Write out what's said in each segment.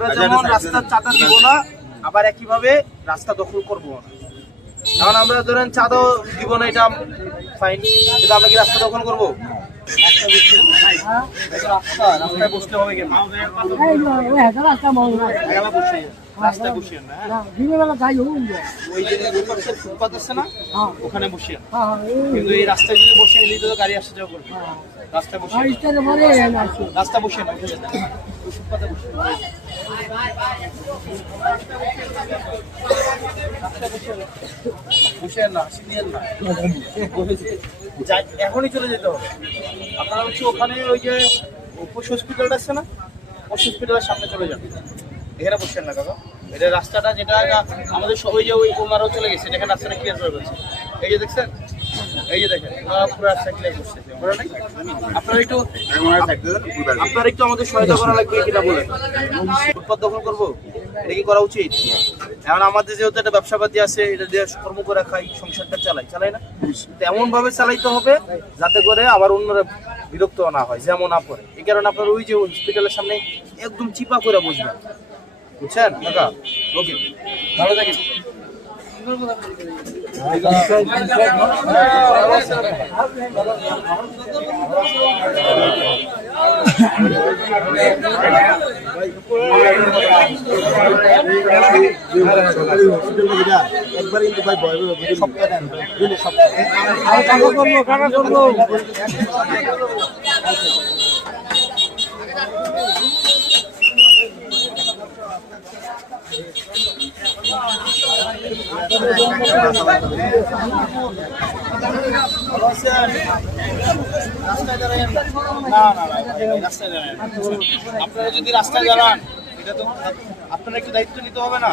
আমরা যেমন রাস্তার চাঁদা দিব না, আবার একইভাবে রাস্তা দখল করবো না। কারণ আমরা ধরেন চাঁদাও দিব না, এটা ফাইন, কিন্তু আমরা কি রাস্তা দখল করবো? রাস্তায় বসতে হবে কেন? রাস্তায় বসিয়ে না, ওই যে ফুটপাত আছে না, ওখানে বসিয়ে। কিন্তু এই রাস্তায় যদি বসিয়ে নিলে তো গাড়ি আসা যাওয়া করবে। রাস্তায় বসিয়ে, রাস্তা বসিয়ে না, ফুটপাতে বসিয়ে। বসেন না, সিনিয়র না, এখনই চলে যেতে হবে। আপনারা হচ্ছে ওখানে ওই যে পশু হসপিটালটা আছে না, পশু হসপিটালের সামনে চলে যান, এখানে বসছেন না কাকা। এটা রাস্তাটা যেটা আমাদের ওই যে ওই ওনারাও চলে গেছে, এখানে রাস্তাটা ক্লিয়ার করে ফেলছে। এই যে দেখছেন, এই যে দেখেন পুরো রাস্তা ক্লিয়ার করছে। আপনারা একটু আমাদের সহায়তা করা লাগবে, কিনা বলেন? ফুটপাত দখল করবো, এটা কি করা উচিত? এখন আমাদের যেহেতু একটা ব্যবসাপাতি আছে, এটা দিয়ে কর্ম করে খাই, সংসারটা চালাই না, এমন ভাবে চালাইতে হবে যাতে করে আবার অন্যরা বিরক্ত না হয়, যেমন না পড়ে। এই কারণে আপনার ওই যে হসপিটালের সামনে একদম চিপা করে বসবেন, বুঝছেন কাকা? ওকে, ভালো থাকেন। একবার কিন্তু ভাই ভয় আপনারা যদি রাস্তায় দাঁড়ান, এটা তো আপনারা একটু দায়িত্ব নিতে হবে না?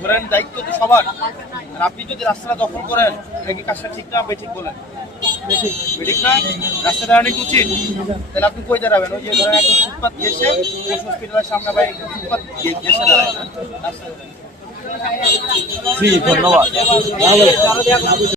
ধরেন দায়িত্ব তো সবার। আপনি যদি রাস্তাটা দখল করেন, এটা কি কাজটা ঠিক না? ঠিক বলেন, ঠিক না? রাস্তা দাঁড়ানো উচিত। তাহলে আপনি কই দাঁড়াবেন? ওই যে ধরেন একটা ফুটপাত ঘেসে হসপিটালের সামনে বা ফুটপাত ঘেসে দাঁড়াবেন। ধন্যবাদ।